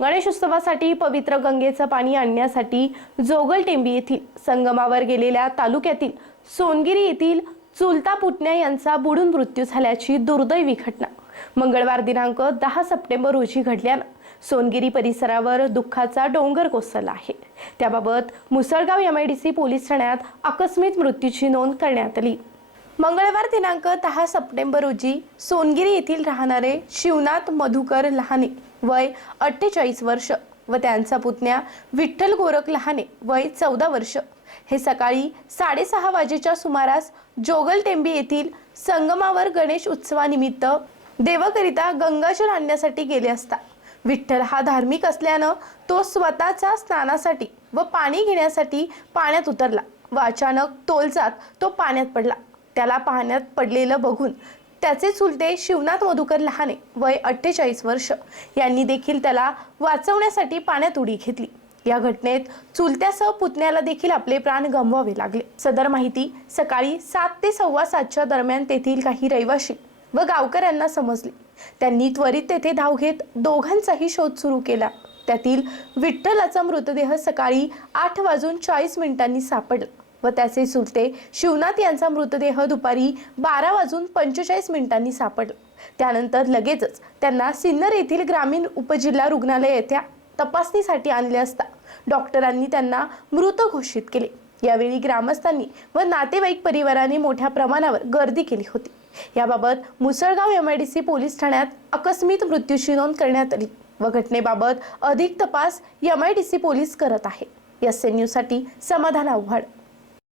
गणेशोत्सवासाठी पवित्र गंगेचं पाणी आणण्यासाठी जोगलटेंबी येथील संगमावर गेलेल्या तालुक्यातील सोनगिरी येथील चुलता पुतण्या यांचा बुडून मृत्यू झाल्याची दुर्दैवी घटना. मंगळवार दिनांक दहा सप्टेंबर रोजी घडल्यानं सोनगिरी परिसरावर दुःखाचा डोंगर कोसळला आहे. त्याबाबत Musalgaon M I D C police ठाण्यात आकस्मिक मृत्यूची नोंद करण्यात आली. मंगळवार दिनांक दहा सप्टेंबर रोजी सोनगिरी येथील राहणारे शिवनाथ मधुकर लहाने वय अठ्ठेचाळीस वर्ष व त्यांचा पुतण्या विठ्ठल गोरख लहाने वय चौदा वर्ष. हे सकाळी साडेसहा वाजेच्या सुमारास जोगलटेंबी येथील संगमावर गणेश उत्सवानिमित्त देवाकरिता गंगाजल आणण्यासाठी गेले असता. विठ्ठल हा धार्मिक असल्यानं तो स्वतःच्या स्नानासाठी व पाणी घेण्यासाठी पाण्यात उतरला व अचानक तोलजात तो पाण्यात पडला. त्याला पाण्यात पडलेलं बघून त्याचे चुलते शिवनाथ मधुकर लहाने वय अठ्ठेचाळीस वर्ष. यांनी देखील त्याला वाचवण्यासाठी पाण्यात उडी घेतली. या घटनेत चुलत्यासह पुतण्याला देखील आपले प्राण गमवावे लागले. सदर माहिती सकाळी सात ते सव्वा सातच्या दरम्यान तेथील काही रहिवाशी व गावकऱ्यांना समजली. त्यांनी त्वरित तेथे धाव घेत दोघांचाही शोध सुरू केला. त्यातील विठ्ठलाचा मृतदेह सकाळी आठ वाजून चाळीस मिनिटांनी सापडला. व त्याचे चुलते शिवनाथ यांचा मृतदेह दुपारी बारा वाजून पंचेचाळीस मिनिटांनी सापडला. त्यानंतर लगेचच त्यांना सिन्नर येथील ग्रामीण उपजिल्हा रुग्णालय येथे तपासणीसाठी आणले असता डॉक्टरांनी त्यांना मृत घोषित केले. यावेळी ग्रामस्थांनी व नातेवाईक परिवाराने मोठ्या प्रमाणावर गर्दी केली होती. याबाबत Musalgaon M I D C police ठाण्यात अकस्मित मृत्यूची नोंद करण्यात आली व घटनेबाबत अधिक तपास M I D C police करत आहे. एस एन न्यूजसाठी समाधान आव्हाड.